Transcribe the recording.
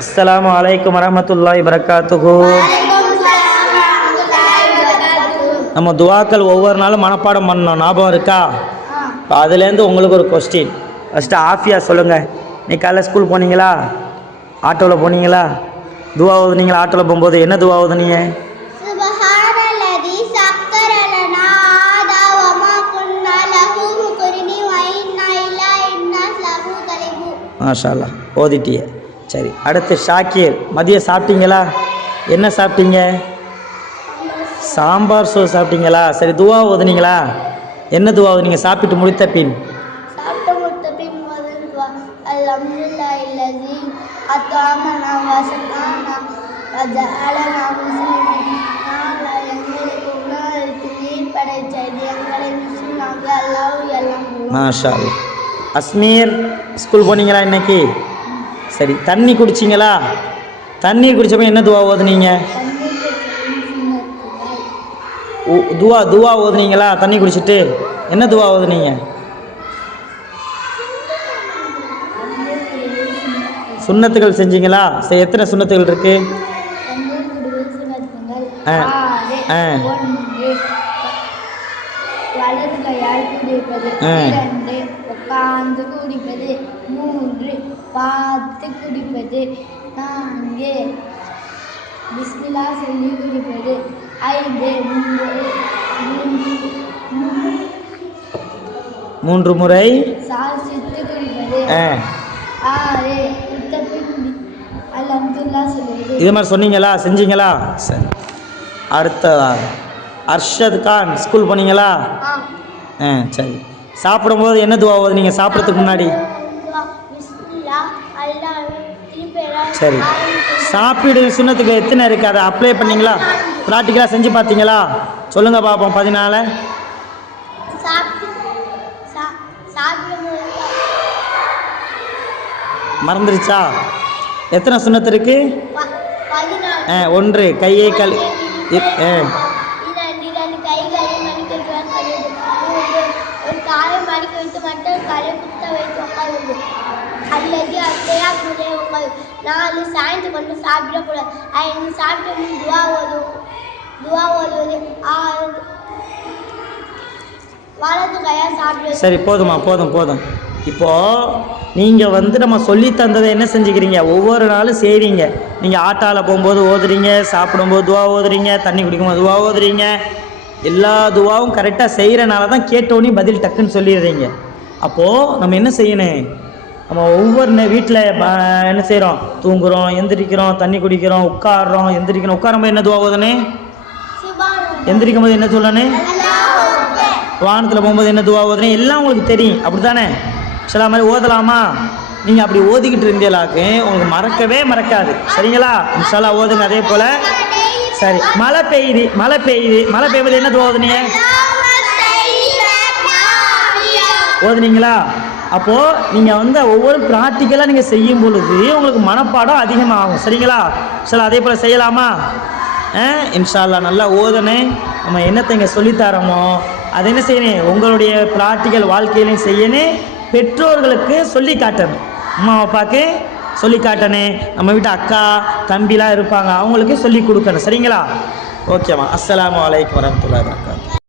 அஸ்ஸலாமு அலைக்கும் வரஹ்மத்துல்லாஹி வபரகாத்துஹு. நம்ம துவாக்கள் ஒவ்வொரு நாளும் மனப்பாடம் பண்ணணும், ஞாபகம் இருக்கா? அதுலேருந்து உங்களுக்கு ஒரு கொஸ்டின். ஃபஸ்ட்டு ஆஃபியா சொல்லுங்கள். நீ காலைல ஸ்கூல் போனீங்களா? ஆட்டோவில் போனீங்களா? துவா ஓதுனீங்களா? ஆட்டோவில் போகும்போது என்ன துவா ஓதுனீங்க? மாஷா அல்லாஹ், ஓதிட்டியே. சரி, அடுத்து ஷாக்கீர். மதியம் சாப்பிட்டீங்களா? என்ன சாப்பிட்டீங்க? சாம்பார் சோறு சாப்பிட்டீங்களா? சரி, துவா ஓதுனீங்களா? என்ன துவா ஓதுனீங்க சாப்பிட்டு முடித்த பின்? மாஷா அல்லாஹ். அஸ்மீர், ஸ்கூல் போனீங்களா இன்னைக்கு? சரி, தண்ணி குடிச்சிங்களா? தண்ணி குடிச்சப்ப என்ன துவா ஓதுனீங்க? துவா ஓதுனீங்களா? தண்ணி குடிச்சிட்டு என்ன துவா ஓதுனீங்க? சுன்னத்துகள் செஞ்சீங்களா? சரி, எத்தனை சுன்னத்துகள் இருக்கு? வலது கையால் குடிப்பது, 2 உட்கார்ந்து குடிப்பது, 3 பார்த்து குடிப்பது, 4 பிஸ்மில்லா சொல்லி குடிப்பது, 5 மூன்று முறை சாசித்து குடிப்பது, 6 அல்ஹம்துலில்லாஹ் சொல்லுவது. இது மாதிரி சொன்னீங்களா? செஞ்சீங்களா? சரி, அடுத்த அர்ஷத் கான், ஸ்கூல் போனீங்களா? சரி, சாப்பிடும்போது என்ன துவா ஓதுனீங்க சாப்பிட்றதுக்கு முன்னாடி? சரி, சாப்பிடு சுன்னத்துக்கு எத்தனை இருக்குது? அதை அப்ளை பண்ணீங்களா? ப்ராக்டிக்கலாக செஞ்சு பார்த்தீங்களா? சொல்லுங்கள் பார்ப்போம். 14 மறந்துருச்சா? எத்தனை சுன்னத்து இருக்கு? 1 கையை கல் சாய்ந்து கொண்டு சாப்பிடக்கூடாது, 5 சாப்பிட்டு துவா ஓதுவது, 6 வலது கையா சாப்பிடுவது. சரி, போதுமா? போதும். இப்போது நீங்கள் நம்ம சொல்லி தந்ததை என்ன செஞ்சுக்கிறீங்க? ஒவ்வொரு நாளும் செய்கிறீங்க. நீங்கள் ஆட்டாவில் போகும்போது ஓதுறீங்க, சாப்பிடும்போது துவா ஓதுறீங்க, தண்ணி குடிக்கும்போது துவா ஓதுறீங்க. எல்லா துவாவும் கரெக்டாக செய்கிறனால தான் கேட்டோன்னே பதில் டக்குன்னு சொல்லிடுறீங்க. அப்போது நம்ம என்ன செய்யணும்? நம்ம ஒவ்வொரு வீட்டில் என்ன செய்கிறோம்? தூங்குகிறோம், எந்திரிக்கிறோம், தண்ணி குடிக்கிறோம், உட்காடுறோம், எந்திரிக்கிறோம். உட்காரும்போது என்ன துவா ஓதுனேன்? எந்திரிக்கும் போது என்ன சொல்லணும்? வானத்தில் போகும்போது என்ன துவா ஓதுனேன்? எல்லாம் உங்களுக்கு தெரியும், அப்படி தானே? சில மாதிரி ஓதலாமா? நீங்கள் அப்படி ஓதிக்கிட்டு இருந்தீங்களாக்கு உங்களுக்கு மறக்காது. சரிங்களா? இன்ஷால்லா ஓதுங்க அதே போல். சரி, மழை பெய்யுது என்ன துவா ஓதுனீங்க? ஓதுனீங்களா? அப்போது நீங்கள் ஒவ்வொரு ப்ராக்டிக்கலாக நீங்கள் செய்யும் பொழுது உங்களுக்கு மனப்பாடம் அதிகமாகும். சரிங்களா? சில அதே போல் செய்யலாமா? இன்ஷால்லா நல்லா ஓதனே. நம்ம என்னத்தை இங்கே சொல்லித்தரோமோ அதை என்ன செய்யணும்? உங்களுடைய ப்ராக்டிக்கல் வாழ்க்கையிலையும் செய்யணும். பெற்றோர்களுக்கு சொல்லி காட்டணும். அம்மா அப்பாவுக்கு சொல்லி காட்டணும். நம்ம வீட்டு அக்கா தம்பிலாம் இருப்பாங்க, அவங்களுக்கு சொல்லி கொடுக்கணும். சரிங்களா? ஓகேம்மா. அஸ்ஸலாமு அலைக்கும் வரஹ்மத்துல்லாஹி வபரகாத்துஹு.